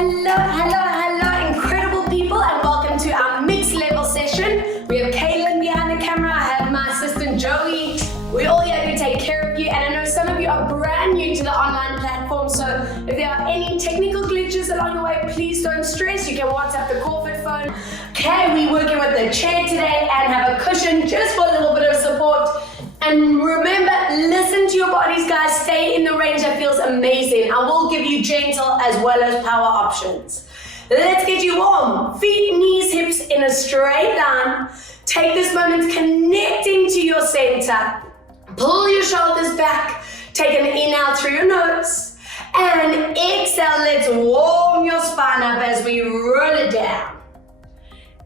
Hello, incredible people, and welcome to our mixed level session. We have Kaylin behind the camera, I have my assistant Joey. We're all here to take care of you, and I know some of you are brand new to the online platform, so if there are any technical glitches along the way, please don't stress. You can WhatsApp the corporate phone. Okay, we're working with the chair today and have a cushion just for a little bit of support. And remember, listen to your bodies, guys. Stay in the range that feels amazing. I will give you gentle as well as power options. Let's get you warm. Feet, knees, hips in a straight line. Take this moment connecting to your center. Pull your shoulders back. Take an inhale through your nose. And exhale, let's warm your spine up as we roll it down.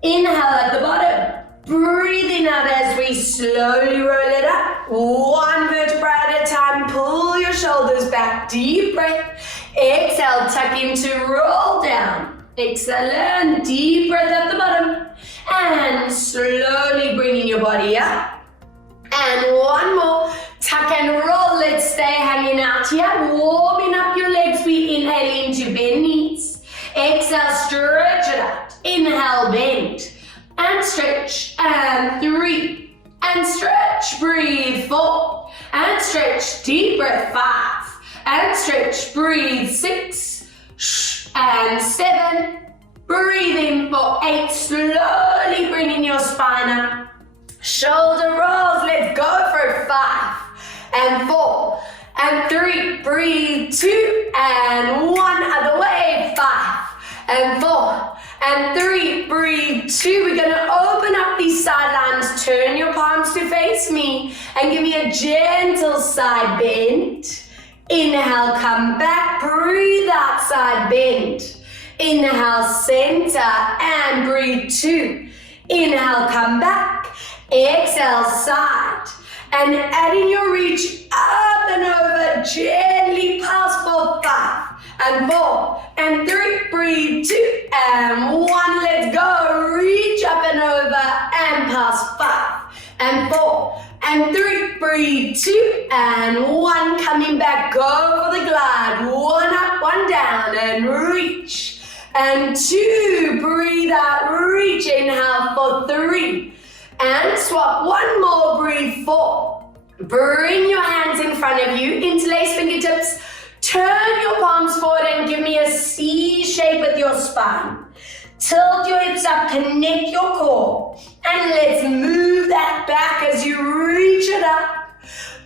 Inhale at the bottom. Breathing out as we slowly roll it up. One vertebra at a time. Pull your shoulders back. Deep breath. Exhale, tuck into roll down. Excellent. Deep breath at the bottom. And slowly bringing your body up. And one more. Tuck and roll. Let's stay hanging out here. Warming up your legs. We inhale into bend knees. Exhale, stretch it out. Inhale, bend. And stretch, and 3, and stretch, breathe, 4, and stretch, deep breath, 5, and stretch, breathe, 6, and 7, breathing for 8, slowly bringing your spine up, shoulder rolls, let's go for 5, and 4, and 3, breathe, 2, and 1, other way, 5, and 4, and 3, breathe, 2. We're gonna open up these sidelines. Turn your palms to face me and give me a gentle side bend. Inhale, come back, breathe out, side bend. Inhale, center, and breathe 2. Inhale, come back, exhale, side. And adding your reach up and over, gently pulse for 5. And 4, and 3, breathe, 2, and 1, let's go, reach up and over, and pass 5, and 4, and 3, breathe, 2, and 1, coming back, go for the glide, 1 up, 1 down, and reach, and 2, breathe out, reach, inhale for 3, and swap, 1 more, breathe, 4, bring your hands in front of you, interlace fingertips. Turn your palms forward and give me a C shape with your spine. Tilt your hips up, connect your core. And let's move that back as you reach it up.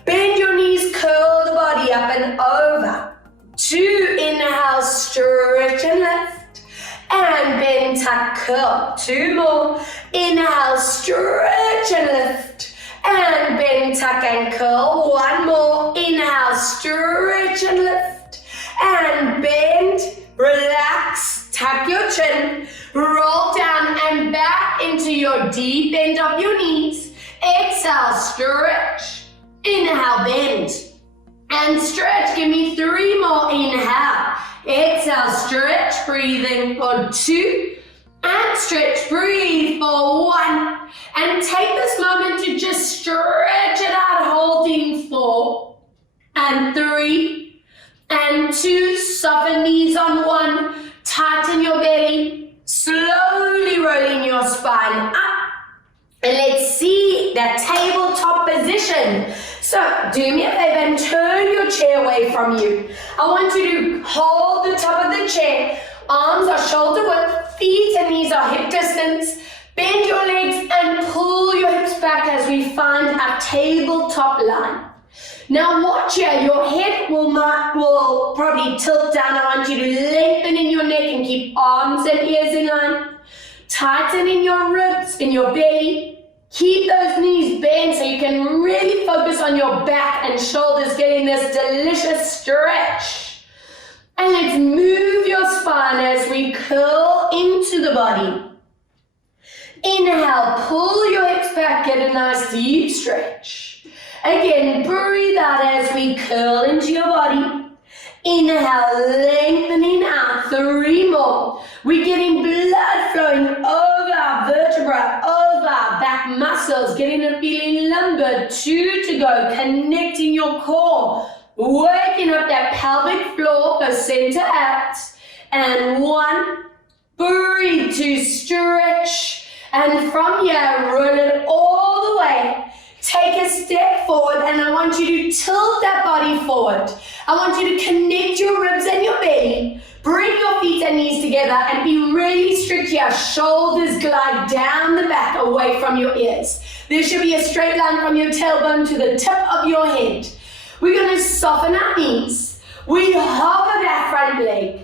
Bend your knees, curl the body up and over. 2, inhale, stretch and lift. And bend, tuck, curl. 2 more. Inhale, stretch and lift. And bend, tuck and curl. 1 more. Inhale, stretch and lift. And bend, relax, tuck your chin, roll down and back into your deep bend of your knees. Exhale, stretch. Inhale, bend. And stretch, give me 3 more. Inhale. Exhale, stretch, breathing for 2. And stretch, breathe for 1. And take this moment to just stretch it out, holding 4, and 3, and 2. Soften knees on 1. Tighten your belly. Slowly rolling your spine up. And let's see that tabletop position. So do me a favor and turn your chair away from you. I want you to hold the top of the chair. Arms are shoulder width, feet and knees are hip distance. Bend your legs and pull your hips back as we find our tabletop line. Now watch here, your head will probably tilt down. I want you to lengthen in your neck and keep arms and ears in line. Tighten in your ribs, in your belly. Keep those knees bent so you can really focus on your back and shoulders, getting this delicious stretch. And let's move your spine as we curl into the body. Inhale, pull your hips back, get a nice deep stretch. Again, breathe out as we curl into your body. Inhale, lengthening out, 3 more. We're getting blood flowing over our vertebra, over our back muscles, getting a feeling lumbar. 2 to go, connecting your core, working up that pelvic floor for center out. and 1. Breathe to stretch. And from here, roll it all the way. Take a step forward, and I want you to tilt that body forward. I want you to connect your ribs and your belly. Bring your feet and knees together and be really strict here. Shoulders glide down the back away from your ears. There should be a straight line from your tailbone to the tip of your head. We're going to soften our knees. We hover that front leg.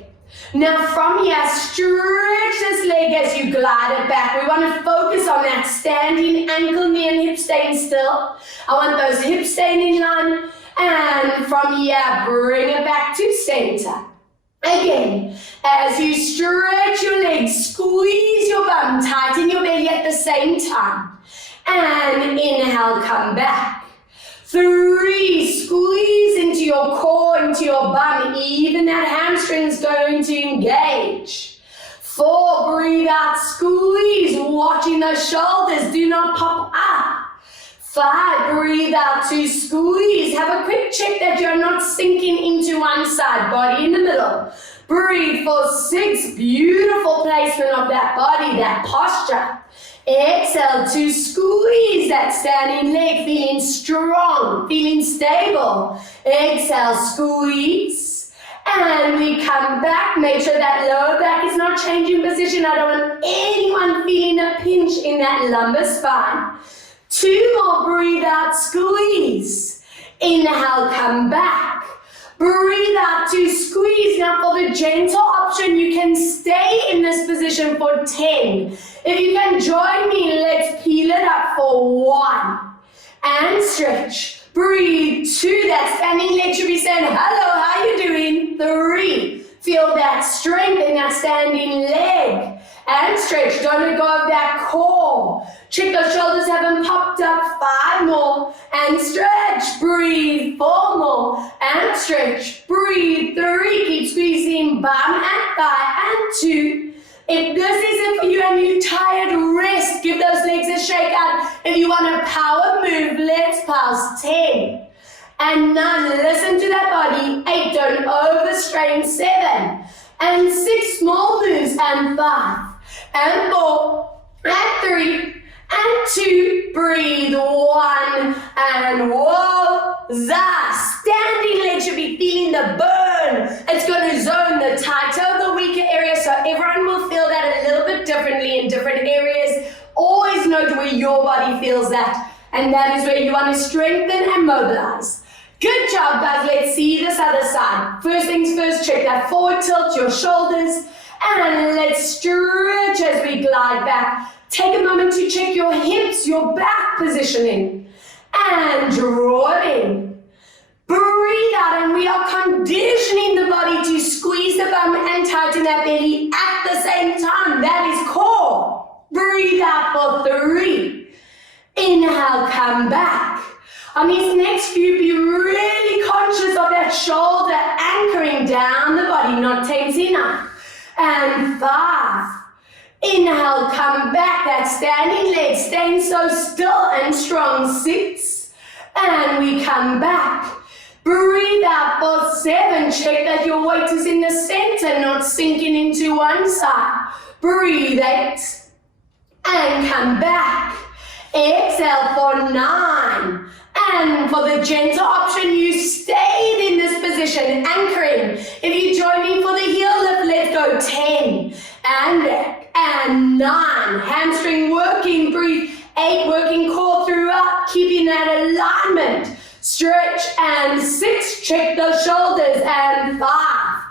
Now from here, stretch this leg as you glide it back. We want to focus on that standing ankle, knee and hip staying still. I want those hips staying in line. And from here, bring it back to center. Again, as you stretch your legs, squeeze your bum, tighten your belly at the same time. And inhale, come back. 3, squeeze into your core, into your bum. Even that hamstring is going to engage. 4, breathe out, squeeze, watching those shoulders do not pop up. 5, breathe out to squeeze. Have a quick check that you're not sinking into one side, body in the middle. Breathe for 6, beautiful placement of that body, that posture. Exhale to squeeze that standing leg, feeling strong, feeling stable. Exhale, squeeze. And we come back. Make sure that lower back is not changing position. I don't want anyone feeling a pinch in that lumbar spine. 2 more, breathe out, squeeze. Inhale, come back. Breathe out to squeeze. Now for the gentle option, you can stay in this position for 10. If you can join me, let's peel it up for 1. And stretch. Breathe. 2, that standing leg should be saying, hello, how you doing? 3, feel that strength in that standing leg. And stretch. Don't let go of that core. Check those shoulders haven't popped up. 5 more. And stretch. Breathe. 4 more. And stretch. Breathe. 3. Keep squeezing bum and thigh. And 2. If this isn't for you and you're tired, rest. Give those legs a shake out. If you want a power move, let's pause. 10. And 9. Listen to that body. 8. Don't overstrain. 7. And 6. Small moves. And 5. And 4. And 3. And 2, breathe, 1, and whoa, standing leg should be feeling the burn. It's going to zone the tighter, the weaker area, so everyone will feel that a little bit differently in different areas. Always note where your body feels that, and that is where you want to strengthen and mobilize. Good job, guys. Let's see this other side. First things first, check that forward tilt, your shoulders, and let's stretch as we glide back. Take a moment to check your hips, your back positioning, and draw it in. Breathe out, and we are conditioning the body to squeeze the bum and tighten that belly at the same time. That is core. Breathe out for 3. Inhale, come back. On these next few, be really conscious of that shoulder anchoring down the body, not tensing up. And 5. Inhale, come back, that standing leg, staying so still and strong. 6, and we come back. Breathe out for 7, check that your weight is in the center, not sinking into one side. Breathe 8, and come back. Exhale for 9, and for the gentle option, you stayed in this position, anchoring. If you join me for the heel lift, let's go 10, and back. And 9, hamstring working, breathe. 8, working core throughout, keeping that alignment. Stretch, and 6, check those shoulders, and 5,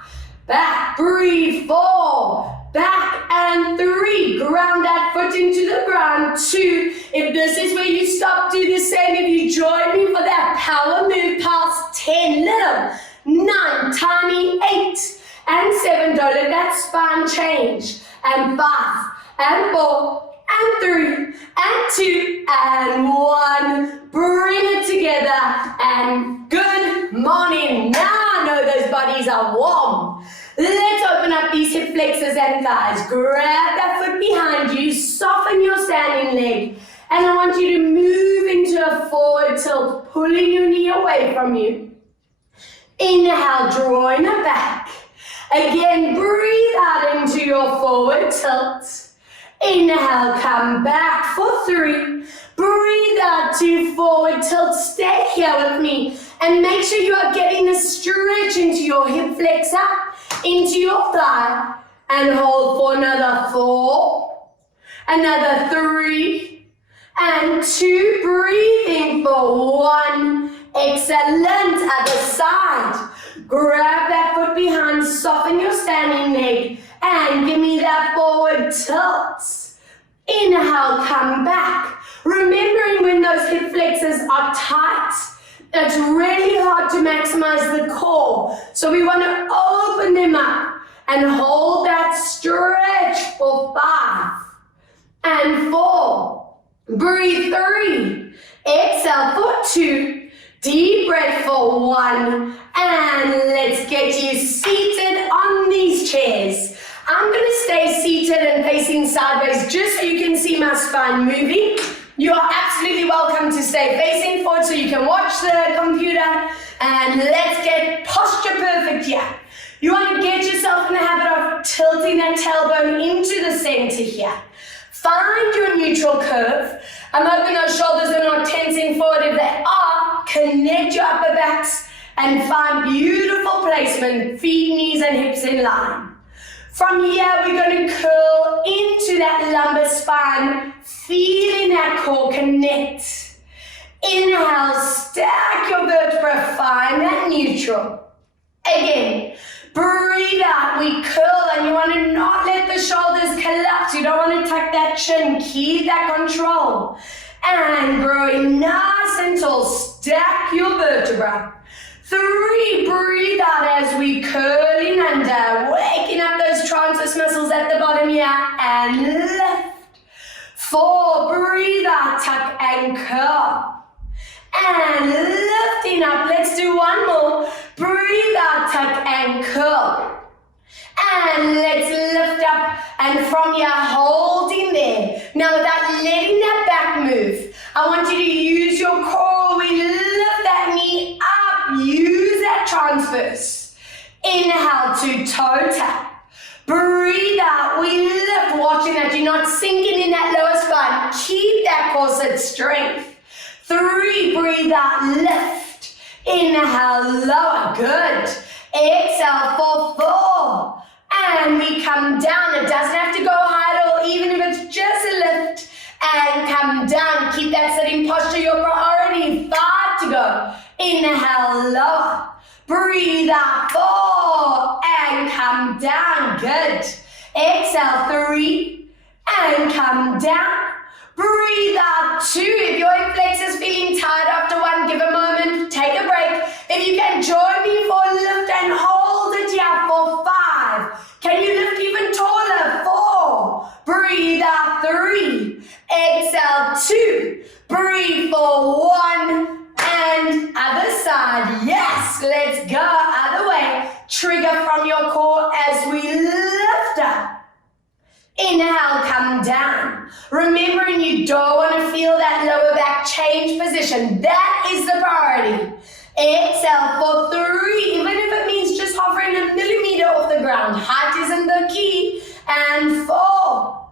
back, breathe. 4, back, and 3, ground that foot into the ground. 2, if this is where you stop, do the same. If you join me for that power move past 10, little, 9, tiny, 8, and 7, don't let that spine change. And 5, and 4, and 3, and 2, and 1. Bring it together, and good morning. Now I know those bodies are warm. Let's open up these hip flexors and thighs. Grab that foot behind you, soften your standing leg, and I want you to move into a forward tilt, pulling your knee away from you. Inhale, drawing it back. Again, breathe forward tilt. Inhale, come back for 3. Breathe out to forward tilt. Stay here with me and make sure you are getting the stretch into your hip flexor, into your thigh, and hold for another 4, another 3, and 2. Breathing for 1. Excellent. Other side. Grab that foot behind, soften your standing leg, and give me that forward tilt. Inhale, come back. Remembering when those hip flexors are tight, it's really hard to maximize the core. So we want to open them up and hold that stretch for 5 and 4. Breathe 3. Exhale for 2. Deep breath for 1. And let's get you seated on these chairs. I'm going to stay seated and facing sideways just so you can see my spine moving. You are absolutely welcome to stay facing forward so you can watch the computer. And let's get posture perfect here. You want to get yourself in the habit of tilting that tailbone into the center here. Find your neutral curve. I'm hoping those shoulders are not tensing forward. If they are, connect your upper backs and find beautiful placement, feet, knees, and hips in line. From here, we're going to curl into that lumbar spine, feeling that core connect. Inhale, stack your vertebra, find that neutral. Again, breathe out, we curl, and you want to not let the shoulders collapse. You don't want to tuck that chin, keep that control. And growing nice and tall, stack your vertebra. 3, breathe out as we curl in under, waking up those transverse muscles at the bottom here, and lift. 4, breathe out, tuck and curl. And lifting up, let's do one more. Breathe out, tuck and curl. And let's lift up, and from here, holding there. Now without letting that back move, I want you to use your core. We lift that knee up, use that transverse. Inhale to toe tap. Breathe out, we lift, watching that you're not sinking in that lower spine. Keep that corset strength. 3, breathe out, lift. Inhale, lower, good. Exhale for 4. And we come down. It doesn't have to go high at all, even if it's just a lift. And come down. Keep that sitting posture your priority. 5 to go. Inhale, lower. Breathe out, 4. And come down. Good. Exhale, 3. And come down. Breathe out, 2. If your hip flexors feeling tired after 1, give a moment. Take a break. If you can join me for a lift and hold it here for 5. Can you lift even taller? 4. Breathe out, 3. Exhale, 2. Breathe for 1. And other side. Yes, let's go. Other way. Trigger from your core as we lift up. Inhale, come down. Remembering you don't want to feel that lower back change position. That is the priority. Exhale for 3, even if it means just hovering a millimeter off the ground. Height isn't the key. And 4.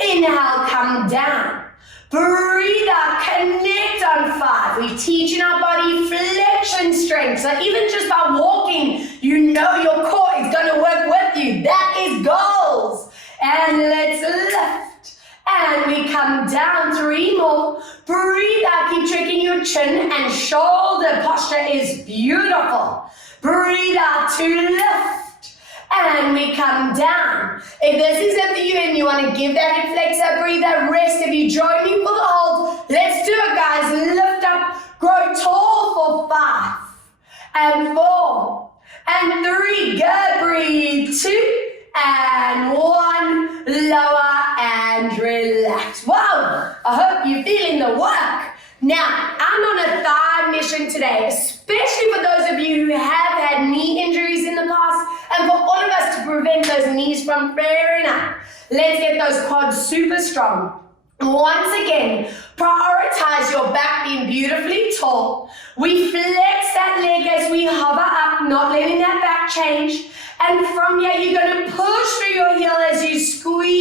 Inhale, come down. Breathe out, connect on 5. We're teaching our body flexion strength. So even just by walking, you know your core is going to work with you. That is goals. And let's lift. And we come down. 3 more. Breathe out, keep checking your chin and shoulder posture is beautiful. Breathe out to lift. And we come down. If this isn't for you and you want to give that hip flexor, breathe out, rest. If you join me for the hold, let's do it, guys. Lift up, grow tall for 5 and 4 and 3. Good. Breathe. 2 and 1. Lower and relax. Wow. I hope you're feeling the work. Now, I'm on a thigh mission today, especially for those of you who have had knee injuries in the past, and for all of us to prevent those knees from flaring up. Let's get those quads super strong. Once again, prioritize your back being beautifully tall. We flex that leg as we hover up, not letting that back change. And from here, you're going to push through your heel as you squeeze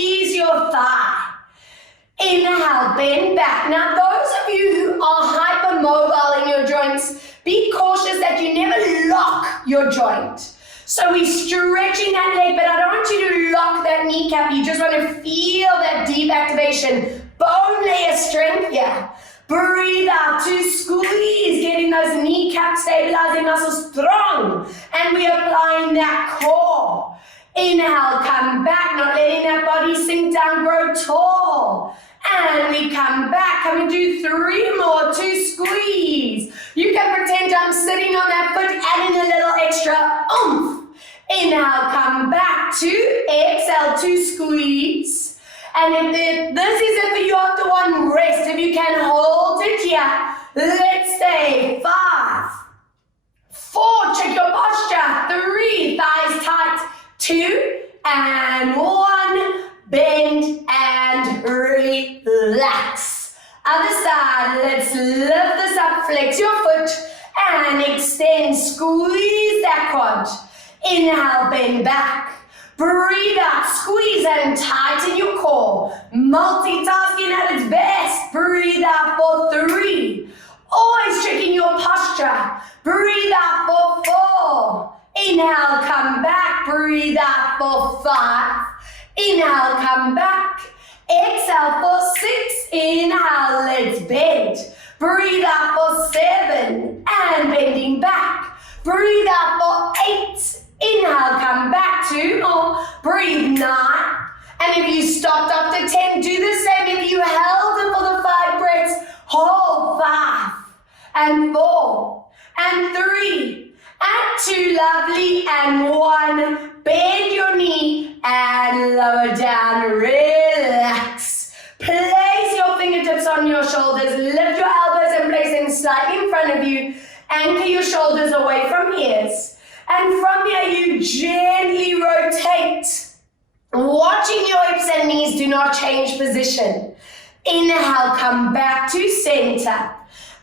Inhale, bend back. Now, those of you who are hypermobile in your joints, be cautious that you never lock your joint. So we're stretching that leg, but I don't want you to lock that kneecap. You just want to feel that deep activation. Bone layer strength here. Breathe out to squeeze, getting those kneecap stabilizing muscles strong. And we're applying that core. Inhale, come back, not letting that body sink down, grow tall. And we come back, come and do 3 more to squeeze. You can pretend I'm sitting on that foot, adding a little extra oomph. Inhale, come back to, exhale to squeeze. And if this is it for you after one, rest. If you can hold it here, let's stay. 5, 4, check your posture. 3, thighs tight. 2 and 1, bend and relax. Other side, let's lift this up, flex your foot and extend, squeeze that quad. Inhale, bend back. Breathe out, squeeze and tighten your core. Multitasking at its best. Breathe out for 3. Always checking your posture. Breathe out for 4. Inhale, come back, breathe out for 5. Inhale, come back. Exhale for 6. Inhale, let's bend. Breathe out for 7 and bending back. Breathe out for 8. Inhale, come back 2 more. Breathe 9. And if you stopped after 10, do the same. If you held it for the 5 breaths, hold 5 and 4 and 3. And 2, lovely, and 1. Bend your knee and lower down, relax. Place your fingertips on your shoulders, lift your elbows and place them slightly in front of you. Anchor your shoulders away from ears. And from here, you gently rotate. Watching your hips and knees, do not change position. Inhale, come back to center.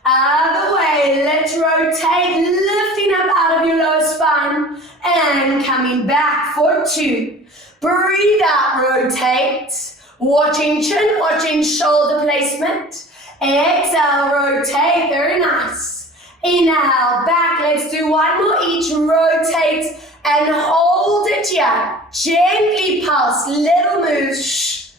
Other way, let's rotate, lifting up out of your lower spine and coming back for 2. Breathe out, rotate, watching chin, watching shoulder placement. Exhale, rotate, very nice. Inhale, back, let's do 1 more each, rotate and hold it here. Gently pulse, little moves.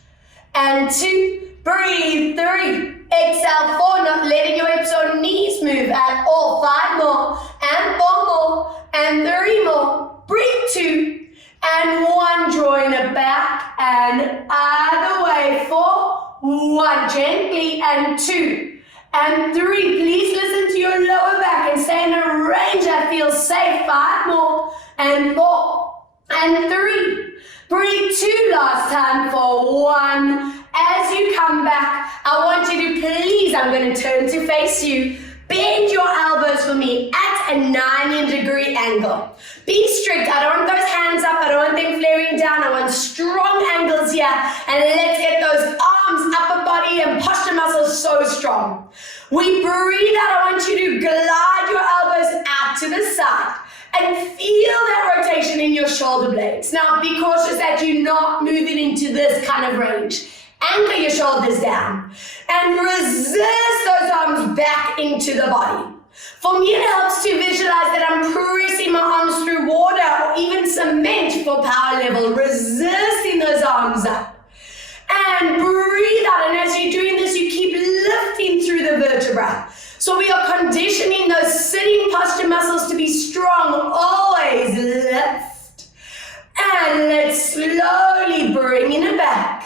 And 2, breathe, 3. Exhale, 4, not letting your hips or knees move at all. 5 more, and 4 more, and 3 more. Breathe 2, and 1, drawing it back, and other way. 4, 1, gently, and 2, and 3. Please listen to your lower back and stay in a range that feels safe. 5 more, and 4, and 3. Breathe 2 last time for 1. As you come back, I want you to please, I'm going to turn to face you. Bend your elbows for me at a 90-degree angle. Be strict. I don't want those hands up. I don't want them flaring down. I want strong angles here. And let's get those arms, upper body, and posture muscles so strong. We breathe out. I want you to glide your elbows out to the side. And feel that rotation in your shoulder blades. Now, be cautious that you're not moving into this kind of range. Anchor your shoulders down and resist those arms back into the body. For me, it helps to visualize that I'm pressing my arms through water or even cement for power level, resisting those arms up. And breathe out, and as you're doing this, you keep lifting through the vertebra. So we are conditioning those sitting posture muscles to be strong. Always lift. And let's slowly bring it back.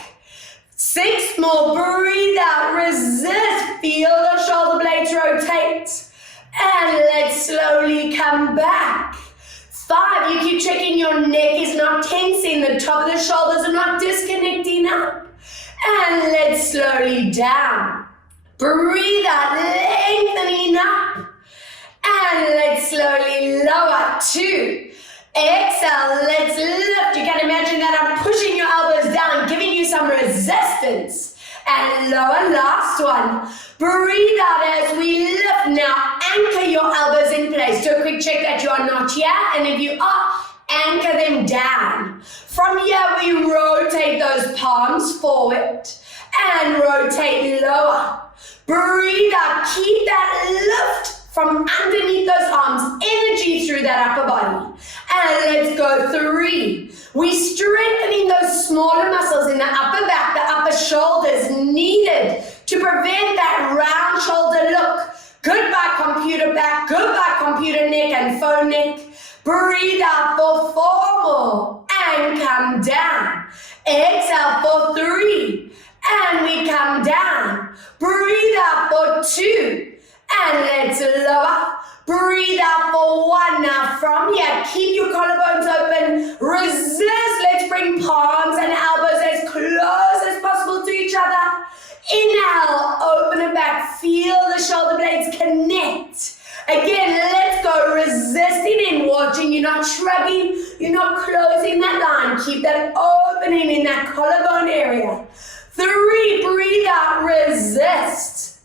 6 more, breathe out, resist, feel the shoulder blades rotate. And let's slowly come back. 5, you keep checking your neck is not tensing, the top of the shoulders are not disconnecting up. And let's slowly down. Breathe out, lengthening up. And let's slowly lower. 2. Exhale, let's lift. You can imagine that I'm pushing your elbows down, giving you some resistance. And lower, last one. Breathe out as we lift. Now anchor your elbows in place. Do a quick check that you are not here. And if you are, anchor them down. From here, we rotate those palms forward. and rotate lower. Breathe out, keep that lift from underneath those arms, energy through that upper body. And let's go 3. We're strengthening those smaller muscles in the upper back, the upper shoulders needed to prevent that round shoulder look. Goodbye computer back, goodbye computer neck and phone neck. Breathe out for 4 more and come down. Exhale for 3 and we come down. Breathe out for 2 and let's lower. Breathe out for 1. Now from here, keep your collarbones open. Resist. Let's bring palms and elbows as close as possible to each other. Inhale, open it back. Feel the shoulder blades connect. Again, let's go. Resisting and watching. You're not shrugging. You're not closing that line. Keep that opening in that collarbone area. 3, breathe out, resist.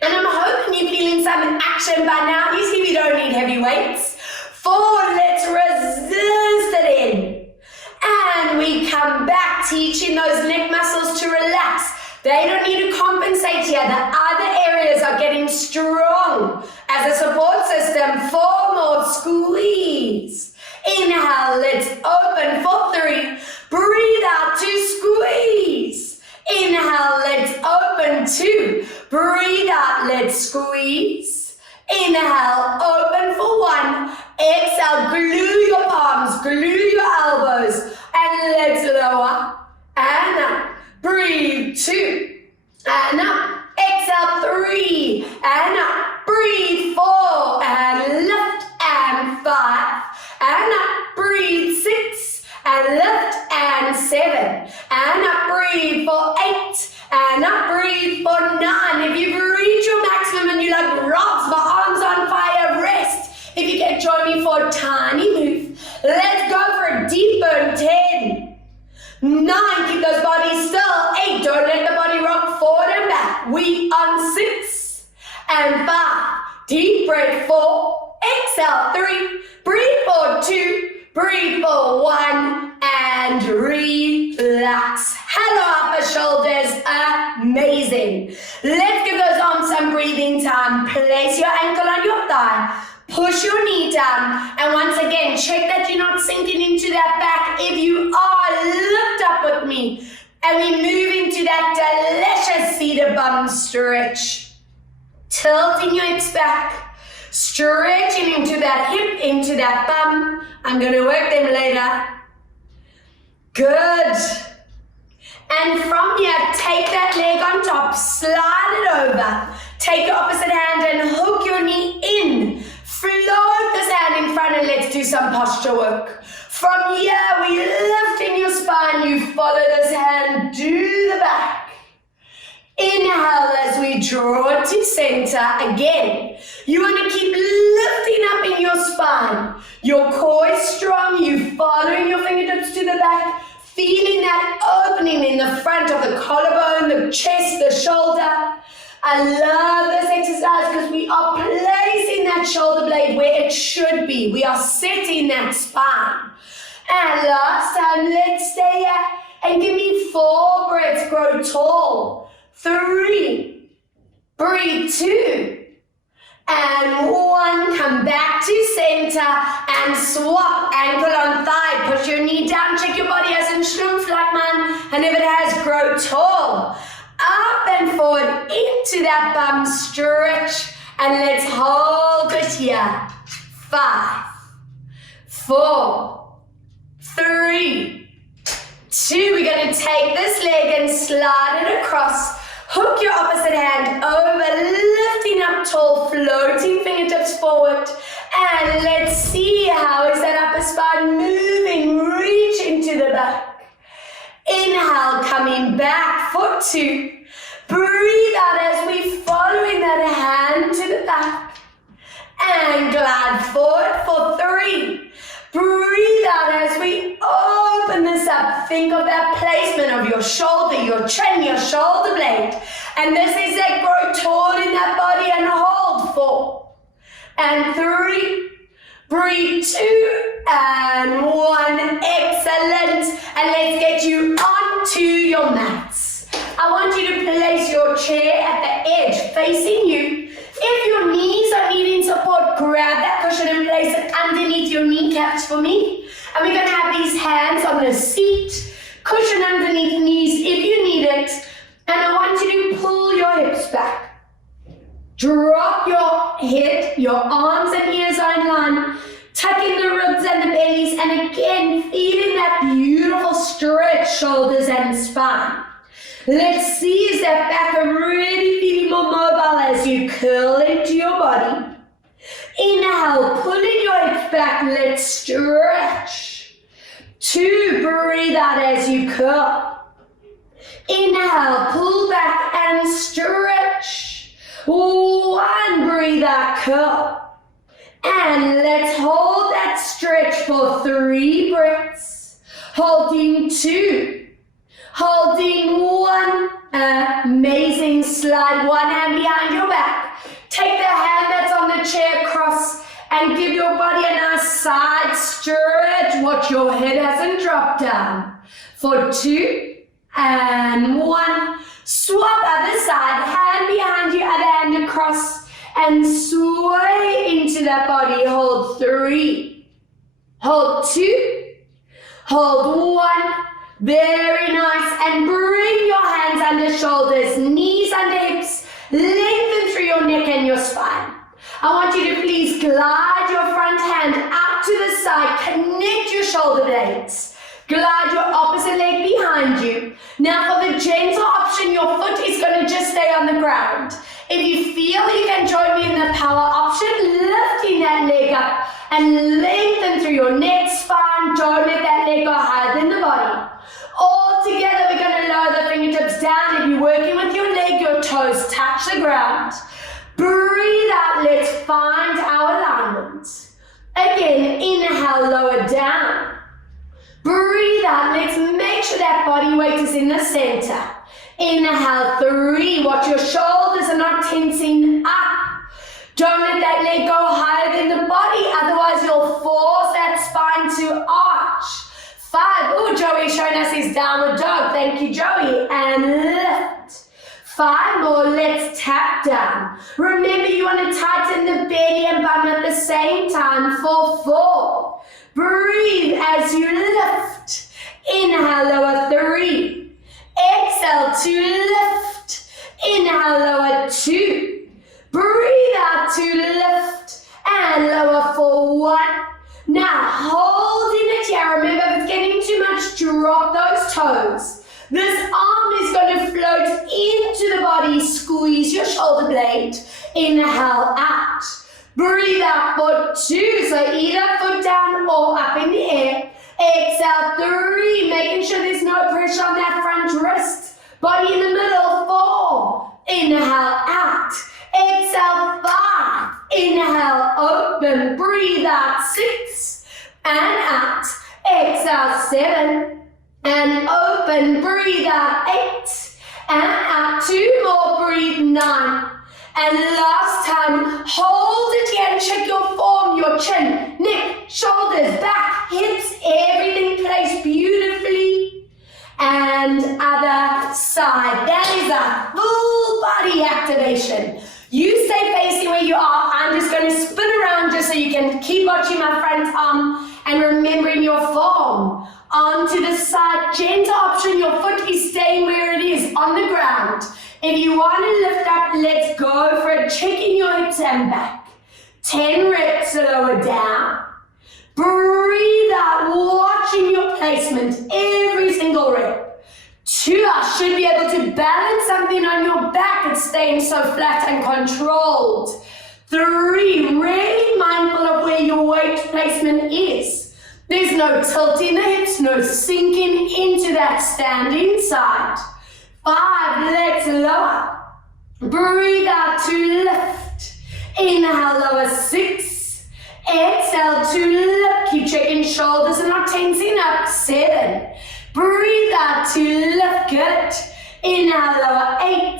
And I'm hoping you're feeling some action by now. You see we don't need heavy weights. 4, let's resist it in. And we come back, teaching those neck muscles to relax. They don't need to compensate here. The other areas are getting strong as a support system. 4 more, squeeze. Inhale, let's open for 3. Breathe out to squeeze. Inhale, let's open 2. Breathe out, let's squeeze. Inhale, open for 1. Exhale, glue your palms, glue your elbows, and let's lower and up. Breathe 2 and up. Exhale 3 and up. Breathe 4 and lift and 5 and up. Breathe 6 and lift and 7 and up. Breathe for 8 and up. Breathe for 9. If you've reached your maximum and you're like, Robs, my arms on fire, rest. If you can join me for a tiny move, let's go for a deep burn. 10, 9, keep those bodies still. 8, don't let the body rock forward and back. We on 6 and 5. Deep breath 4. Exhale 3. Breathe for 2. Breathe for 1 and relax. Hello upper shoulders, amazing. Let's give those arms some breathing time. Place your ankle on your thigh. Push your knee down, and once again, check that you're not sinking into that back. If you are, lift up with me, and we move into that delicious seated bum stretch. Tilting your hips back, stretching into that hip, into that bum. I'm going to work them later. Good. And from here, take that leg on top, slide it over. Take your opposite hand and hook your knee in. Float this hand in front and let's do some posture work. From here, we lift in your spine. You follow this hand to the back. Inhale as we draw to center. Again, you want to keep lifting up in your spine. Your core is strong. You following your fingertips to the back. Feeling that opening in the front of the collarbone, the chest, the shoulder. I love this exercise because we are placing that shoulder blade where it should be. We are setting that spine. And last time, let's stay here and give me 4 breaths. Grow tall. 3. Breathe 2. And 1. Come back to center and swap. Ankle on thigh. Push your knee down. Check your body hasn't shrunk like mine. And if it has, grow tall. Up and forward into that bum stretch. And let's hold it here. 5, 4, 3, 2. We're going to take this leg and slide it across. Hook your opposite hand over, lifting up tall, floating fingertips forward. And let's see how is that upper spine moving, reaching to the back. Inhale, coming back for 2. Breathe out as we following that hand to the back. And glide forward for 3. Breathe out as we open this up. Think of that placement of your shoulder, your chin, your shoulder blade. And this is that grow tall in that body and hold 4. And 3. Breathe 2 and 1. Excellent. And let's get you onto your mats. I want you to your chair at the edge, facing you. If your knees are needing support, grab that cushion and place it underneath your kneecaps for me. And we're going to have these hands on the seat, cushion underneath knees if you need it. And I want you to pull your hips back. Drop your head, your arms and ears are in line. Tuck in the ribs and the bellies, and again, feeling that beautiful stretch, shoulders and spine. Let's see, is that back already feeling more mobile as you curl into your body? Inhale, pulling your hips back, let's stretch. 2, breathe out as you curl. Inhale, pull back and stretch. 1, breathe out, curl. And let's hold that stretch for 3 breaths. Holding 2. Holding 1. Amazing. Slide one hand behind your back. Take the hand that's on the chair across and give your body a nice side stretch. Watch your head hasn't dropped down. For 2 and 1. Swap other side. Hand behind you, other hand across. And sway into that body. Hold 3. Hold 2. Hold 1. Very nice. And bring your hands under shoulders, knees under hips. Lengthen through your neck and your spine. I want you to please glide your front hand out to the side. Connect your shoulder blades. Glide your opposite leg behind you. Now for the gentle option, your foot is going to just stay on the ground. If you feel you can join me in the power option, lifting that leg up and lengthen through your neck, spine. Don't let that leg go higher than the body. All together, we're going to lower the fingertips down. If you're working with your leg, your toes touch the ground. Breathe out. Let's find our alignment. Again, inhale, lower down. Breathe out. Let's make sure that body weight is in the center. Inhale, 3. Watch your shoulders are not tensing up. Don't let that leg go higher than the body, otherwise you'll force that spine to arch. 5. Oh, Joey's showing us his downward dog. Thank you, Joey. And lift. 5 more. Let's tap down. Remember, you want to tighten the belly and bum at the same time for 4. Breathe as you lift. Inhale, lower 3. Exhale to lift. Inhale, lower 2. Breathe out to lift. And lower for 1. Now, holding it here. Remember, if it's getting too much, drop those toes. This arm is going to float into the body. Squeeze your shoulder blade. Inhale out. Breathe out for 2. So either foot down or up in the air. Exhale, 3. Making sure there's no pressure on that front wrist. Body in the middle. 4. Inhale out. Exhale, 5. Inhale, open. Breathe out. 6. And out. Exhale, 7. And open. Breathe out. 8. And out. 2 more. Breathe. 9. And last time, hold it here and check your form, your chin, neck, shoulders, back, hips, everything placed beautifully. And other side. That is a full body activation. You stay facing where you are. I'm just going to spin around just so you can keep watching my front arm and remembering your form. On to the side, gentle option, your foot is staying where it is, on the ground. If you want to lift up, let's go for it. Checking your hips and back. 10 reps, lower down. Breathe out, watching your placement, every single rep. 2, I should be able to balance something on your back. It's staying so flat and controlled. 3, really mindful of where your weight placement is. There's no tilting the hips, no sinking into that standing side. 5, let's lower. Breathe out to lift. Inhale, lower 6. Exhale to lift. Keep checking shoulders and not tensing up. 7. Breathe out to lift. Good. Inhale, lower 8.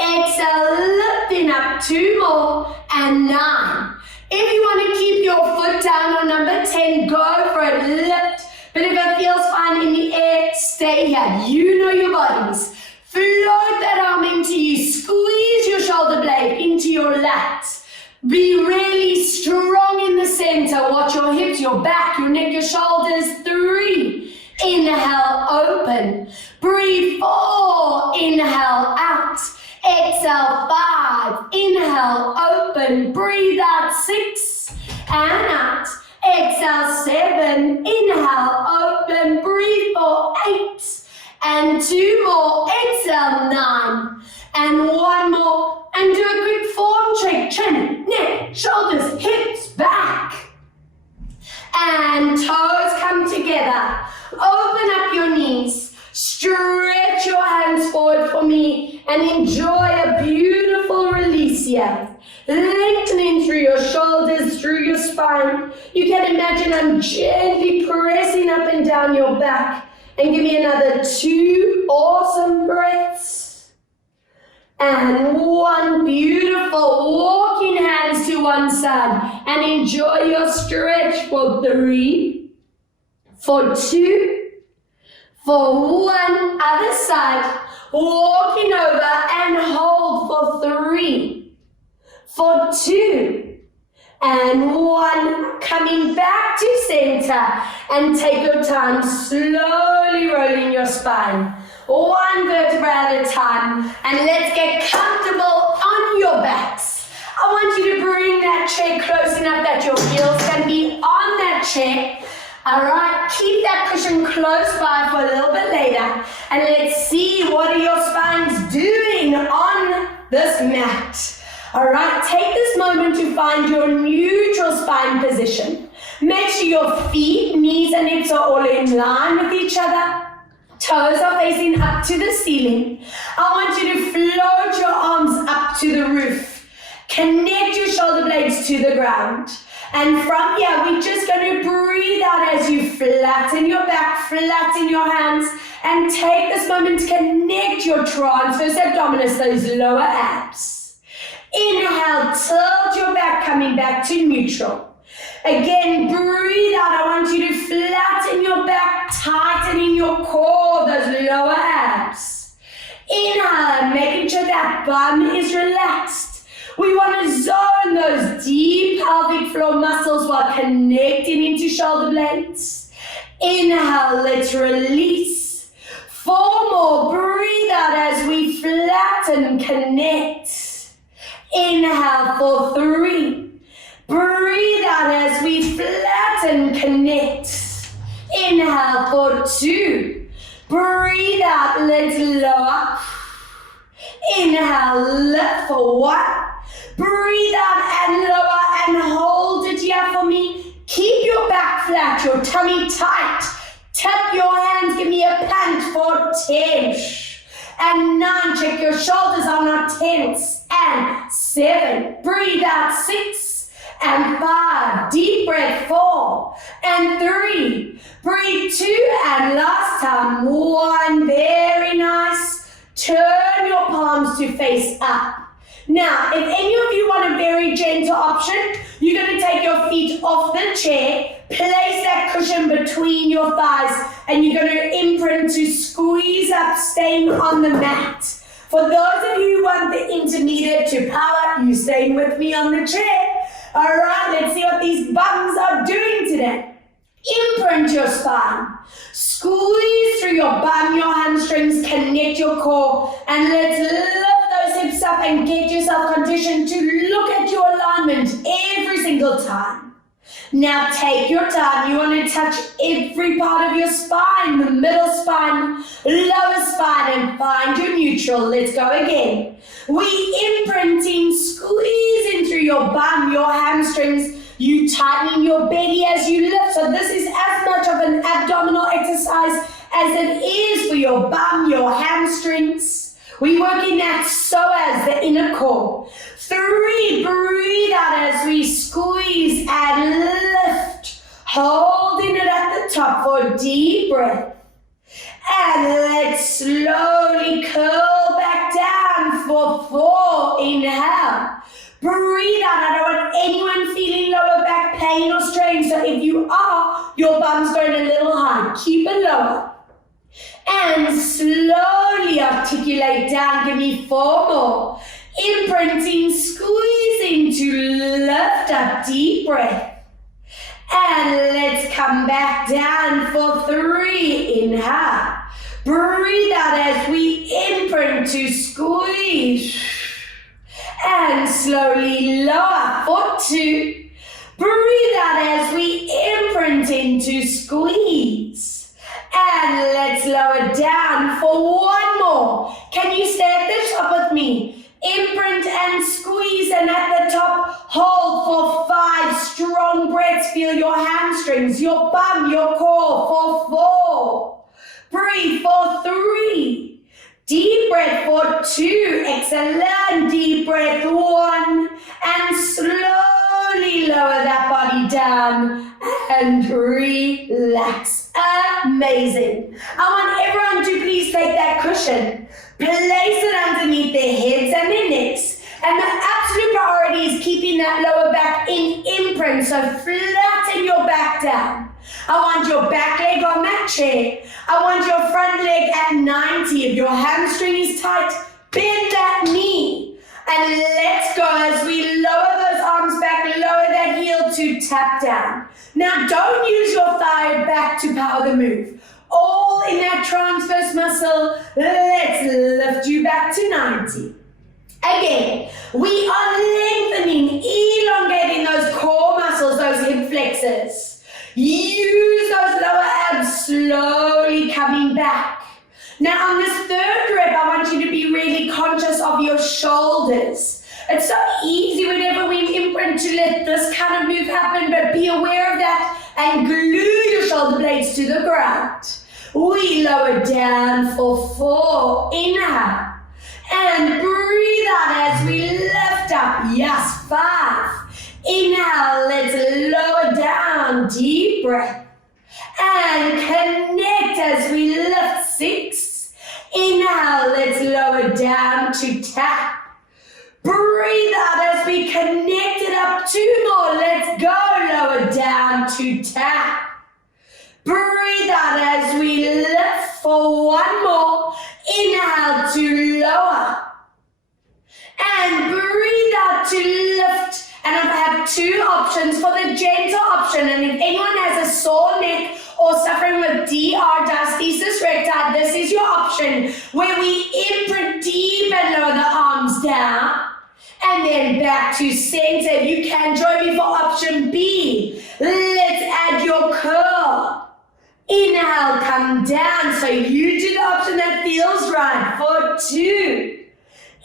Exhale, lifting up. 2 more. And 9. If you want to keep your foot down on number 10, go for it. Lift. But if it feels fine in the air, stay here. You know your bodies. Float that arm into you. Squeeze your shoulder blade into your lats. Be really strong in the center. Watch your hips, your back, your neck, your shoulders. 3. Inhale, open. Breathe. 4. Inhale, out. Exhale, 5. Inhale, open. Breathe out. 6. And out. Exhale, 7. Inhale, open. Breathe for 8. And 2 more. Exhale, 9. And 1 more. And do a quick form check. Chin, neck, shoulders, hips, back. And toes come together. Open up your knees. Stretch your hands forward for me. And enjoy a beautiful release here. Lengthening through your shoulders, through your spine. You can imagine I'm gently pressing up and down your back. And give me another 2 awesome breaths. And 1 beautiful. Walking hands to one side. And enjoy your stretch for 3, for 2, for 1. Other side. Walking over and hold for 3, for 2, and 1. Coming back to center. And take your time, slowly rolling your spine. 1 vertebra at a time. And let's get comfortable on your backs. I want you to bring that chair close enough that your heels can be on that chair. Alright, keep that cushion close by for a little bit later. And let's see what are your spines doing on this mat. Alright, take this moment to find your neutral spine position. Make sure your feet, knees and hips are all in line with each other. Toes are facing up to the ceiling. I want you to float your arms up to the roof. Connect your shoulder blades to the ground. And from here, we're just going to breathe out as you flatten your back, flatten your hands, and take this moment to connect your transverse abdominis, those lower abs. Inhale, tilt your back, coming back to neutral. Again, breathe out. I want you to flatten your back, tightening your core, those lower abs. Inhale, making sure that bum is relaxed. We want to zone those deep pelvic floor muscles while connecting into shoulder blades. Inhale, let's release. 4 more, breathe out as we flatten, connect. Inhale for 3. Breathe out as we flatten, connect. Inhale for 2. Breathe out, let's lower. Inhale, lift for 1. Breathe out and lower and hold it here for me. Keep your back flat, your tummy tight. Tap your hands, give me a pant for 10. And 9, check your shoulders are not tense. And 7, breathe out 6. And 5, deep breath 4, and 3, breathe 2, and last time 1, very nice. Turn your palms to face up. Now, if any of you want a very gentle option, you're going to take your feet off the chair, place that cushion between your thighs, and you're going to imprint to squeeze up, staying on the mat. For those of you who want the intermediate to power, you're staying with me on the chair. All right, let's see what these buttons are doing today. Imprint your spine. Squeeze through your bum, your hamstrings, connect your core, and let's lift those hips up and get yourself conditioned to look at your alignment every single time. Now take your time. You want to touch every part of your spine, the middle spine, lower spine, and find your neutral. Let's go again. We imprinting, squeezing through your bum, your hamstrings, you tightening your belly as you lift. So this is as much of an abdominal exercise as it is for your bum, your hamstrings. We working that psoas, the inner core. 3, breathe out as we squeeze and lift, holding it at the top for a deep breath. And let's slowly curl back down for 4. Inhale. Breathe out. I don't want anyone feeling lower back pain or strain. So if you are, your bum's going a little high. Keep it lower. And And slowly articulate down. Give me 4 more. Imprinting, squeezing to lift up, deep breath. And let's come back down for 3. Inhale. Breathe out as we imprint to squeeze. And slowly lower for 2. Breathe out as we imprint into squeeze. And let's lower down for 1 more. Can you stay at the top with me? Imprint and squeeze, and at the top, hold for 5 strong breaths. Feel your hamstrings, your bum, your core for 4. Breathe for 3. Deep breath for 2. Excellent. Deep breath 1. And slowly lower that body down and relax. Amazing. I want everyone to please take that cushion, place it underneath their heads and their necks, and the absolute priority is keeping that lower back in imprint, so flatten your back down. I want your back leg on that chair. I want your front leg at 90. If your hamstring is tight, bend that knee. And let's go as we lower those arms back, lower that heel to tap down. Now don't use your thigh back to power the move. All in that transverse muscle, let's lift you back to 90. Again, we are lengthening, elongating those core muscles, those hip flexors. Use those lower abs, slowly coming back. Now on this 3rd rep, I want you to be really conscious of your shoulders. It's so easy whenever we imprint to let this kind of move happen, but be aware of that and glue your shoulder blades to the ground. We lower down for 4. Inhale. And breathe out as we lift up. Yes, 5. Inhale, let's lower down. Deep breath. And connect as we lift. 6. Inhale, let's lower down to tap. Breathe out as we connect it up. 2 more. Let's go. Lower down to tap. Breathe out as we lift for 1 more. Inhale to lower. And breathe out to lift. And I have 2 options for the gentle option. And if anyone has a sore neck or suffering with DR, diastasis recti, this is your option where we imprint deep and lower the arms down. And then back to center. If you can, join me for option B. Let's add your curl. Inhale, come down. So you do the option that feels right for 2.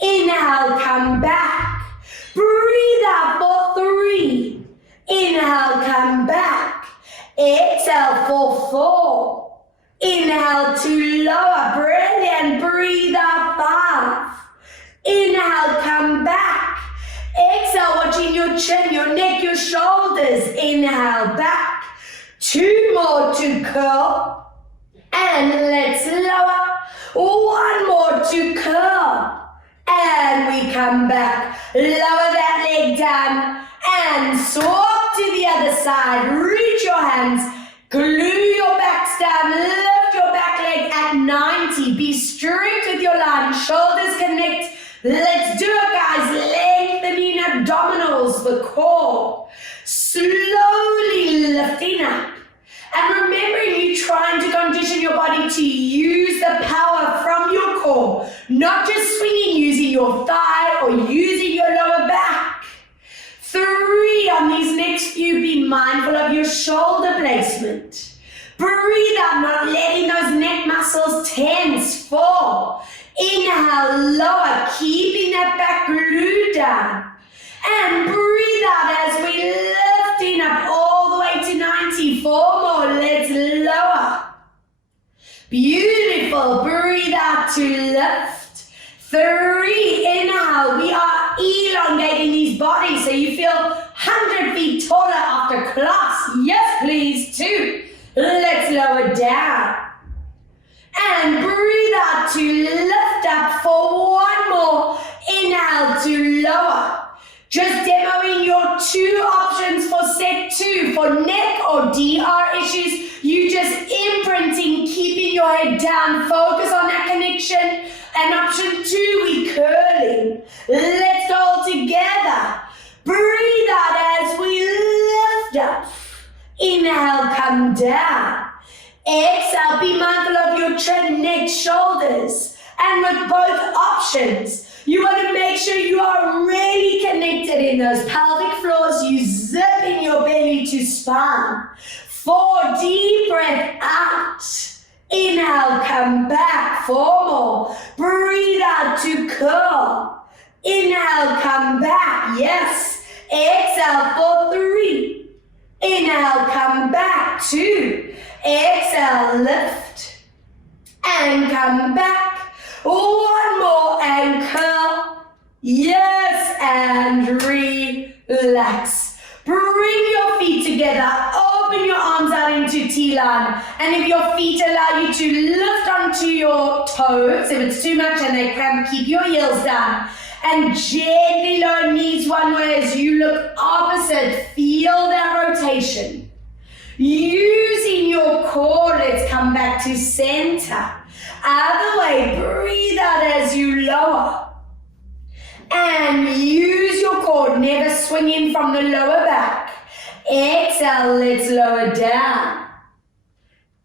Inhale, come back. Breathe out for 3. Inhale, come back. Exhale for 4. Inhale to lower. Brilliant. Breathe out 5. Inhale, come back. Exhale, watching your chin, your neck, your shoulders. Inhale, back. 2 more to curl. And let's lower. 1 more to curl. And we come back. Lower that leg down. And swap to the other side. Reach your hands. Glue your backs down. Lift your back leg at 90. Be strict with your line. Shoulders connect. Let's do it, guys. Lengthening abdominals, the core. Slowly lifting up. And remembering you trying to condition your body to use the power from your core, not just swinging using your thigh or using your lower back. 3, on these next few, be mindful of your shoulder placement. Breathe out, not letting those neck muscles tense. 4. Inhale, lower, keeping that back glued down. And breathe out as we lifting up all the way to 90. 4 more, let's lower. Beautiful, breathe out to lift. 3, inhale, we are elongating these bodies so you feel 100 feet taller after class. Yes, please, 2. Let's lower down. And breathe out to lift up for 1 more. Inhale to lower. Just demoing your 2 options for set 2. For neck or DR issues, you just imprinting, keeping your head down. Focus flexion. And option 2, we curling. Let's go all together. Breathe out as we lift up. Inhale, come down. Exhale, be mindful of your chin, neck, shoulders. And with both options, you want to make sure you are really connected in those pelvic floors. You zip in your belly to spine. 4, deep breath out. Inhale, come back. 4 more. Breathe out to curl. Inhale, come back. Yes. Exhale for 3. Inhale, come back. 2. Exhale, lift. And come back. 1 more and curl. Yes, and relax. Bring your feet together. Open your arms out into T-line. And if your feet allow you to lift onto your toes, if it's too much and they cramp, keep your heels down. And gently lower knees one way as you look opposite. Feel that rotation. Using your core, let's come back to center. Other way, breathe out as you lower. And use your core, never swing in from the lower back. Exhale, let's lower down.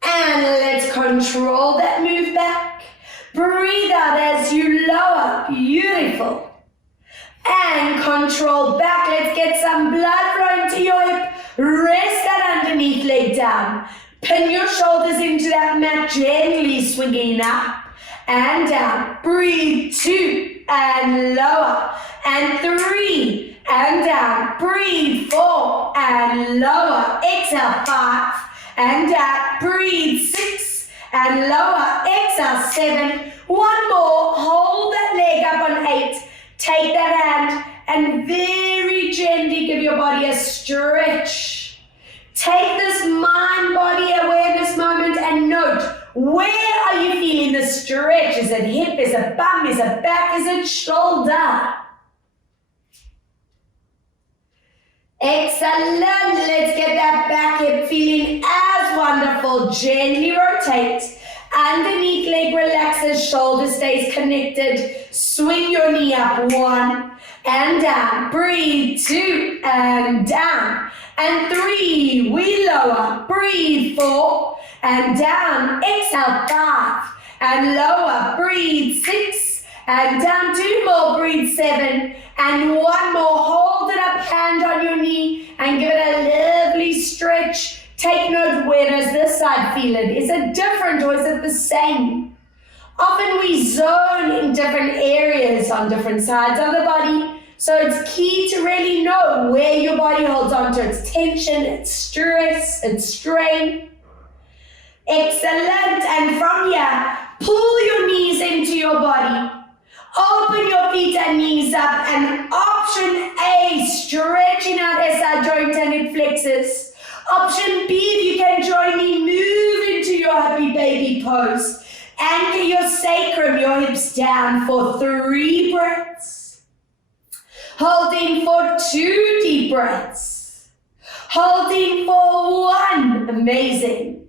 And let's control that move back. Breathe out as you lower, beautiful. And control back, let's get some blood flowing to your hip. Rest that underneath leg down. Pin your shoulders into that mat, gently swinging up and down. Breathe, 2 and lower. And 3 and down. Breathe, 4 and lower. Exhale, 5 and down. Breathe, 6 and lower. Exhale, 7. 1 more. Hold that leg up on 8. Take that hand and very gently give your body a stretch. Take this mind-body awareness moment and note, where are you feeling the stretch? Is it hip? Is it bum? Is it back? Is it shoulder? Excellent. Let's get that back hip feeling as wonderful. Gently rotate. Underneath leg relaxes, shoulder stays connected. Swing your knee up, 1 and down. Breathe, 2 and down. And 3, we lower. Breathe, 4 and down. Exhale, 5 and lower. Breathe, 6 and down. 2 more, breathe, 7 and 1 more. Hold it up, hand on your knee and give it a lovely stretch. Take note, where does this side feel it? Is it different or is it the same? Often we zone in different areas on different sides of the body. So it's key to really know where your body holds on to its tension, its stress, its strain. Excellent. And from here, pull your knees into your body. Open your feet and knees up. And option A, stretching out SI joint and hip flexors. Option B, if you can join me, move into your happy baby pose. Anchor your sacrum, your hips down for 3 breaths. Holding for 2 deep breaths. Holding for 1, amazing.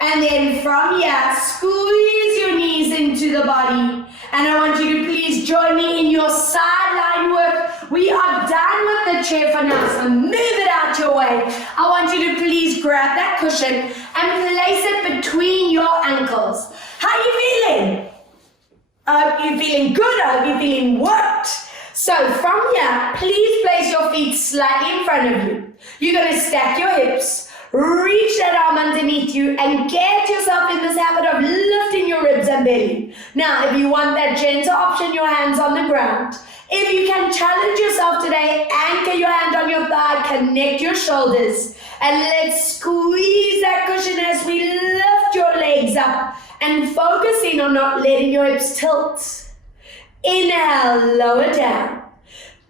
And then from here, squeeze your knees into the body. And I want you to please join me in your sideline work. We are done with the chair for now, so move it out your way. I want you to please grab that cushion and place it between your ankles. How are you feeling? I hope you're feeling good. I hope you're feeling worked. So from here, please place your feet slightly in front of you. You're going to stack your hips. Reach that arm underneath you and get yourself in this habit of lifting your ribs and belly. Now, if you want that gentle option, your hands on the ground. If you can challenge yourself today, anchor your hand on your thigh, connect your shoulders, and let's squeeze that cushion as we lift your legs up and focus in on not letting your hips tilt. Inhale, lower down.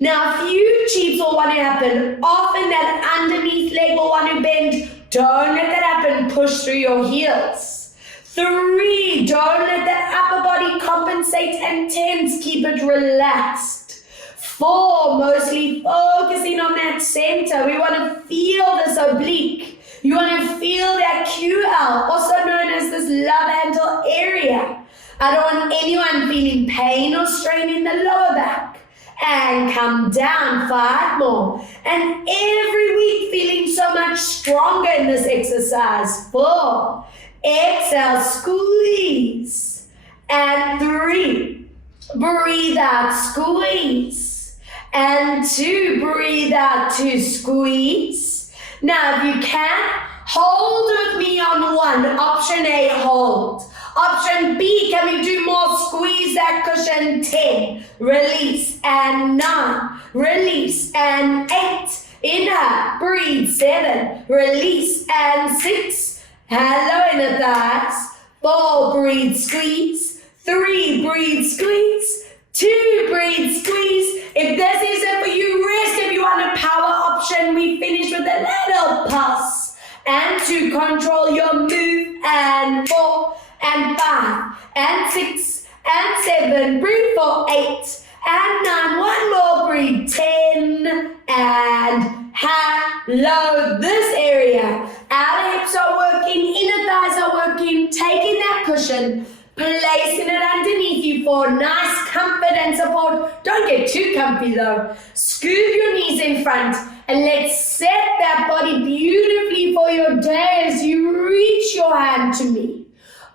Now, a few cheats will want to happen. Often that underneath leg will want to bend. Don't let that happen. Push through your heels. 3, don't let that upper body compensate and tense. Keep it relaxed. 4, mostly focusing on that center. We want to feel this oblique. You want to feel that QL, also known as this love handle area. I don't want anyone feeling pain or strain in the lower back. And come down, 5 more. And every week feeling so much stronger in this exercise. 4. Exhale, squeeze. And 3. Breathe out, squeeze. And 2. Breathe out, 2. Squeeze. Now, if you can, hold with me on 1. Option A, hold. Option B, can we do more? Squeeze that cushion. 10. Release and 9. Release and 8. Inhale, breathe. 7. Release and 6. Hello, inner thighs. 4, breathe, squeeze. 3, breathe, squeeze. 2, breathe, squeeze. If this isn't for you, rest. If you want a power option, we finish with a little pulse. And 2, control your move. And 4. And 5, and 6, and 7, breathe for 8, and 9, 1 more, breathe, 10, and hello, this area, outer hips are working, inner thighs are working, taking that cushion, placing it underneath you for nice comfort and support. Don't get too comfy though. Scoop your knees in front, and let's set that body beautifully for your day as you reach your hand to me.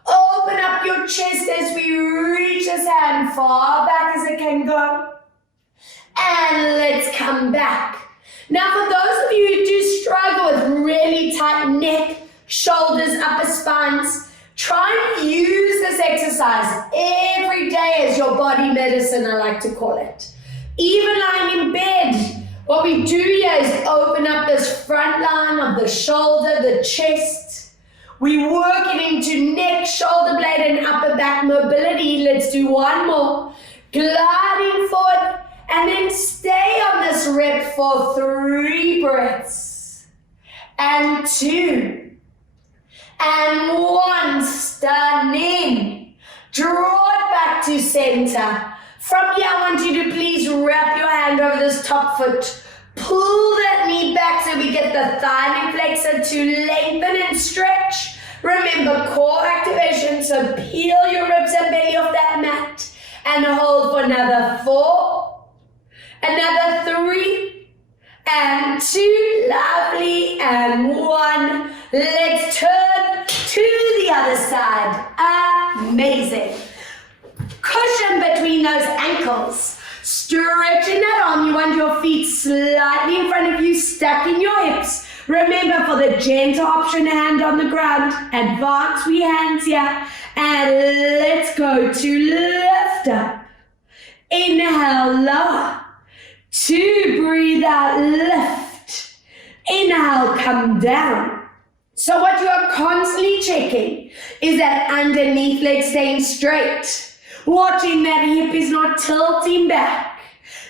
Open up your chest as we reach this hand far back as it can go. And let's come back. Now for those of you who do struggle with really tight neck, shoulders, upper spines, try and use this exercise every day as your body medicine, I like to call it. Even lying in bed, what we do here is open up this front line of the shoulder, the chest. We work it into neck, shoulder blade, and upper back mobility. Let's do 1 more. Gliding forward, and then stay on this rep for 3 breaths. And 2. And 1. Stunning. Draw it back to center. From here, I want you to please wrap your hand over this top foot. Pull that knee back so we get the thigh flexor to lengthen and stretch. Remember, core activation, so peel your ribs and belly off that mat. And hold for another 4, another 3, and 2, lovely, and 1. Let's turn to the other side. Amazing. Cushion between those ankles. Stretching that arm, you want your feet slightly in front of you, stuck in your hips. Remember, for the gentle option, hand on the ground. Advance we hands here. And let's go to lift up. Inhale, lower. 2, breathe out, lift. Inhale, come down. So what you are constantly checking is that underneath leg staying straight. Watching that hip is not tilting back.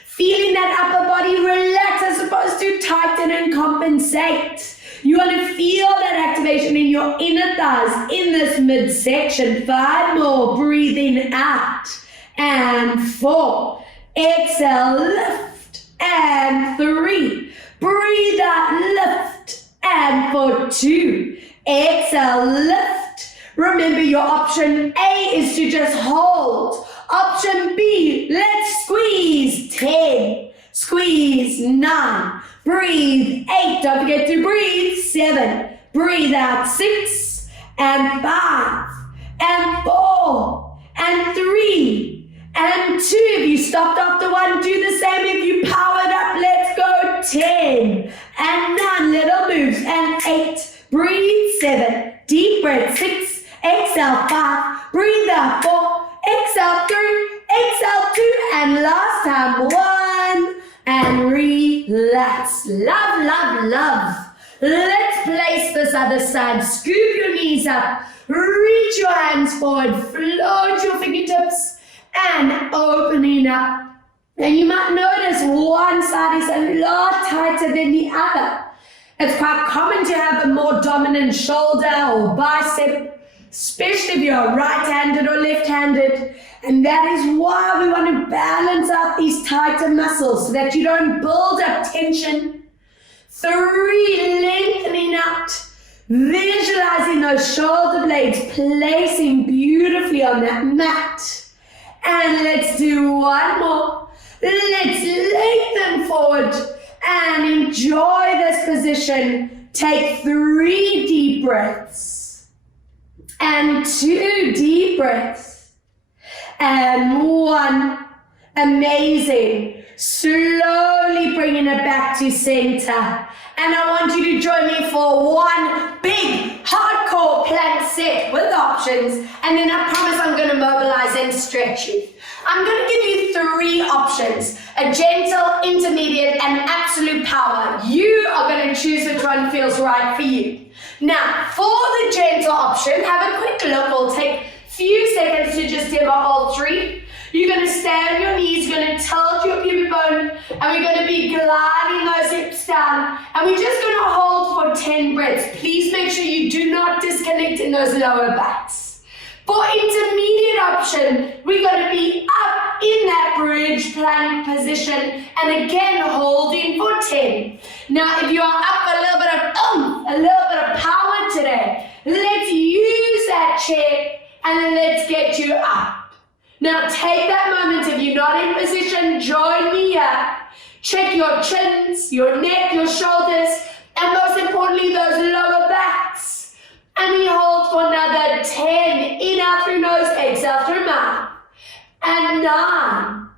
Feeling that upper body relax as opposed to tighten and compensate. You want to feel that activation in your inner thighs in this midsection. 5 more, breathing out. And 4. Exhale, lift. And 3. Breathe out, lift. And for 2. Exhale, lift. Remember, your option A is to just hold. Option B, let's squeeze. 10. Squeeze. 9. Breathe. 8. Don't forget to breathe. 7. Breathe out. 6. And 5. And 4. And 3. And 2. If you stopped after 1, do the same. If you powered up, let's go. 10. And 9. Little moves. And 8. Breathe. 7. Deep breath. 6. Exhale. 5. Breathe out. 4. Exhale. 3. Exhale. 2. And last time. 1. And relax. Love, love, love. Let's place this other side. Scoop your knees up. Reach your hands forward. Float your fingertips. And opening up. And you might notice one side is a lot tighter than the other. It's quite common to have a more dominant shoulder or bicep, especially if you're right-handed or left-handed. And that is why we want to balance out these tighter muscles so that you don't build up tension. 3, lengthening out. Visualizing those shoulder blades placing beautifully on that mat. And let's do one more. Let's lengthen forward and enjoy this position. Take 3 deep breaths and 2 deep breaths and 1. Amazing. Slowly bringing it back to center. And I want you to join me for one big hardcore plank set with options. And then I promise I'm going to mobilize and stretch you. I'm going to give you 3 options. A gentle, intermediate, and absolute power. You are going to choose which one feels right for you. Now, for the gentle option, have a quick look. We'll take a few seconds to just demo all 3. You're going to stay on your knees, you're going to tilt your pubic bone, and we're going to be gliding those hips down. And we're just going to hold for 10 breaths. Please make sure you do not disconnect in those lower backs. For intermediate option, we're going to be up in that bridge plank position, and again holding for 10. Now, if you are up for a little bit of power today, let's use that chair and let's get you up. Now take that moment, if you're not in position, join me here. Check your chins, your neck, your shoulders, and most importantly, those lower backs. And we hold for another 10. In out through nose, exhale through mouth. And 9.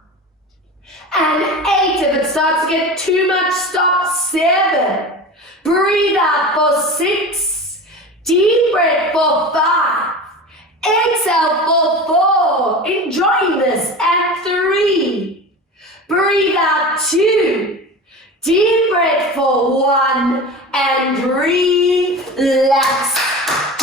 And 8. If it starts to get too much, stop. 7. Breathe out for 6. Deep breath for 5. Exhale for 4. Enjoying this. And 3. Breathe out 2. Deep breath for 1. And relax.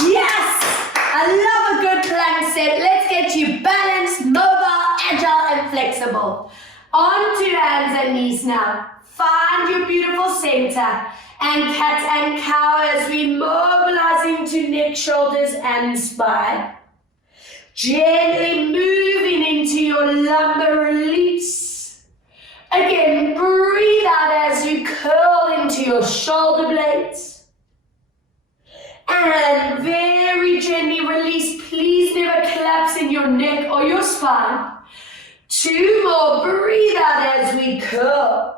Yes! I love a good plank set. Let's get you balanced, mobile, agile, and flexible. Onto hands and knees now. Find your beautiful center. And cat and cow as we mobilize into neck, shoulders, and spine. Gently moving into your lumbar release. Again, breathe out as you curl into your shoulder blades. And very gently release. Please never collapse in your neck or your spine. 2 more. Breathe out as we curl.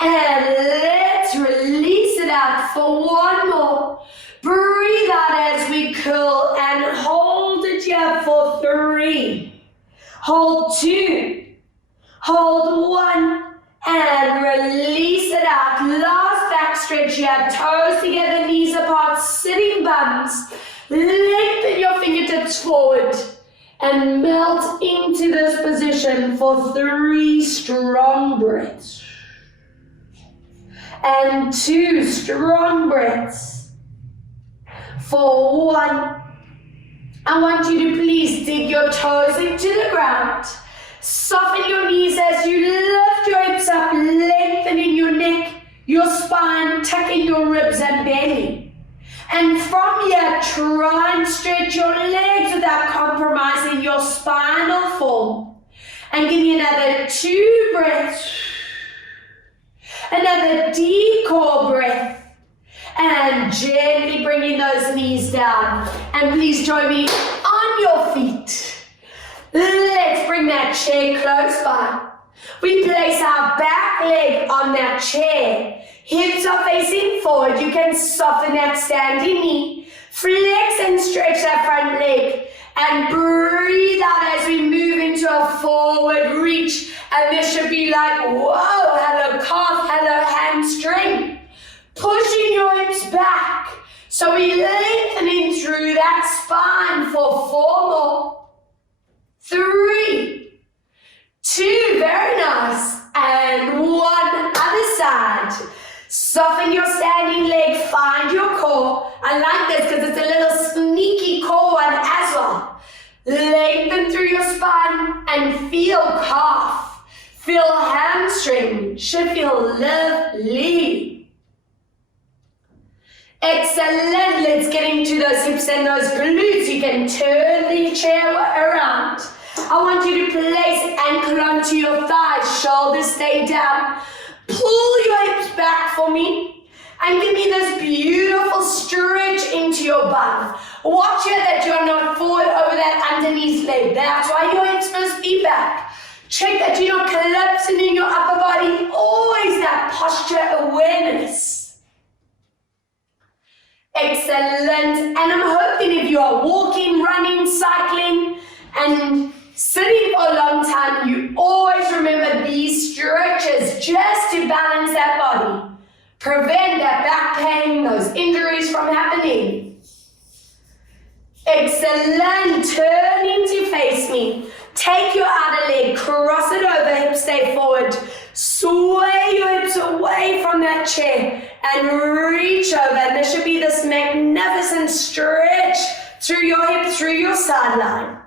And let's release it out for 1 more. Breathe out as we curl and hold it here for 3. Hold 2. Hold 1 and release it out. Last back stretch here. Toes together, knees apart, sitting bums. Lengthen your fingertips forward and melt into this position for 3 strong breaths. And 2 strong breaths. For 1, I want you to please dig your toes into the ground. Soften your knees as you lift your hips up, lengthening your neck, your spine, tucking your ribs and belly. And from here, try and stretch your legs without compromising your spinal form. And give me another 2 breaths. Another deep core breath. And gently bringing those knees down. And please join me on your feet. Let's bring that chair close by. We place our back leg on that chair. Hips are facing forward. You can soften that standing knee. Flex and stretch that front leg. And breathe out as we move into a forward reach. And this should be like, whoa, hello calf, hello hamstring. Pushing your hips back. So we lengthening through that spine for 4 more. 3, 2, very nice. And 1, other side. Soften your standing leg, find your core. I like this because it's a little sneaky core one as well. Lengthen through your spine and feel calf. Feel hamstring. Should feel lovely. Excellent. Let's get into those hips and those glutes. You can turn the chair around. I want you to place ankle onto your thighs. Shoulders stay down. Pull your hips back for me. And give me this beautiful stretch into your bum. Watch here that you are not forward over that underneath leg. That's why your hips must be back. Check that you're not collapsing in your upper body. Always that posture awareness. Excellent. And I'm hoping if you are walking, running, cycling, and sitting for a long time, you always remember these stretches just to balance that body. Prevent that back pain, those injuries from happening. Excellent. Turning to face me. Take your outer leg, cross it over, hips stay forward. Sway your hips away from that chair and reach over. And there should be this magnificent stretch through your hip, through your sideline.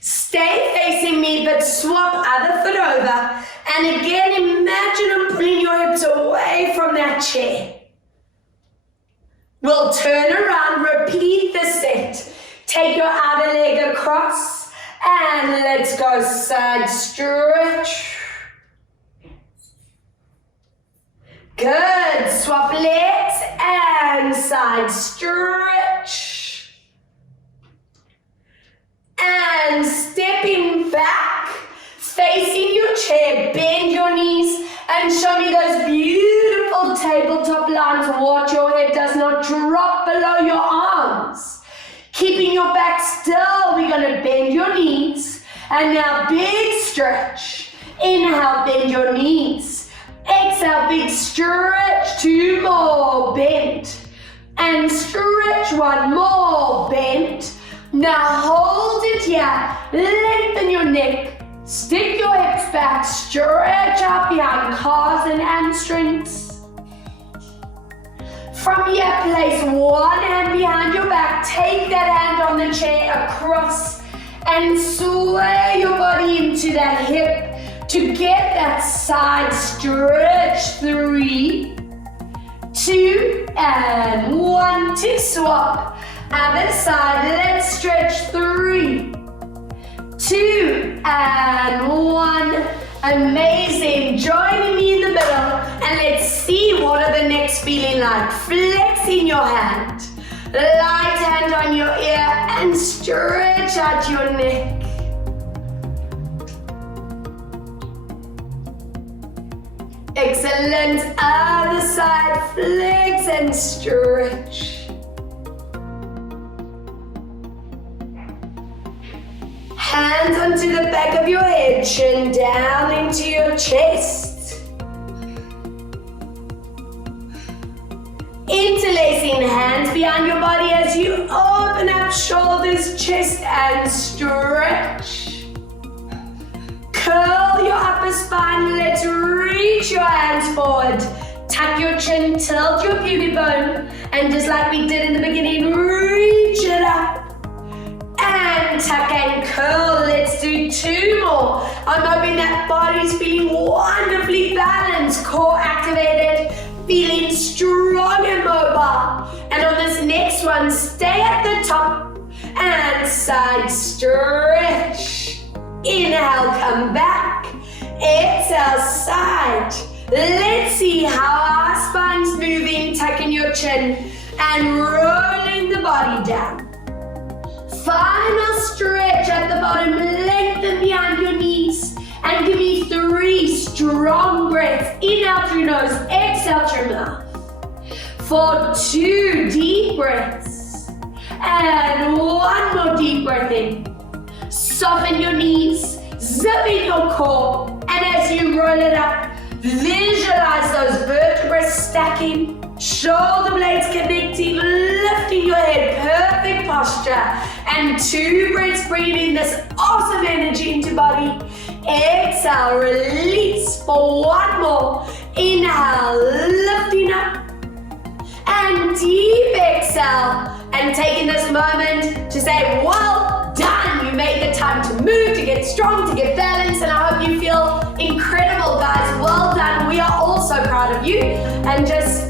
Stay facing me, but swap other foot over. And again, imagine I'm pulling your hips away from that chair. We'll turn around, repeat the set. Take your outer leg across, and let's go side stretch. Good, swap legs and side stretch. And stepping back, facing your chair, bend your knees and show me those beautiful tabletop lines. Watch your head does not drop below your arms. Keeping your back still, we're going to bend your knees. And now big stretch. Inhale, bend your knees. Exhale, big stretch. 2 more, bend. And stretch 1 more, bend. Now hold it here, lengthen your neck, stick your hips back, stretch out behind calves and hamstrings. From here, place one hand behind your back, take that hand on the chair across and sway your body into that hip to get that side stretch. 3, 2, and 1 to swap. Other side, let's stretch. 3, 2, and 1. Amazing. Joining me in the middle, and let's see what are the necks feeling like. Flexing your hand, light hand on your ear, and stretch out your neck. Excellent. Other side, flex and stretch. Hands onto the back of your head, chin down into your chest. Interlacing hands behind your body as you open up shoulders, chest, and stretch. Curl your upper spine, let's reach your hands forward. Tuck your chin, tilt your pubic bone, and just like we did in the beginning, reach it up. And tuck and curl. Let's do 2 more. I'm hoping that body's feeling wonderfully balanced, core activated, feeling strong and mobile. And on this next one, stay at the top and side stretch. Inhale, come back. Exhale, side. Let's see how our spine's moving, tucking your chin and rolling the body down. Final stretch at the bottom, lengthen behind your knees, and give me 3 strong breaths. Inhale through nose, exhale through mouth. For 2 deep breaths, and 1 more deep breath in. Soften your knees, zip in your core, and as you roll it up, visualize those vertebrae stacking, shoulder blades connecting, lifting your head, perfect posture. And 2 breaths, bringing in this awesome energy into body. Exhale, release for 1 more. Inhale, lifting up. And deep exhale. And taking this moment to say, well done. You made the time to move, to get strong, to get balanced. And I hope you feel incredible, guys. Well done. We are all so proud of you. And just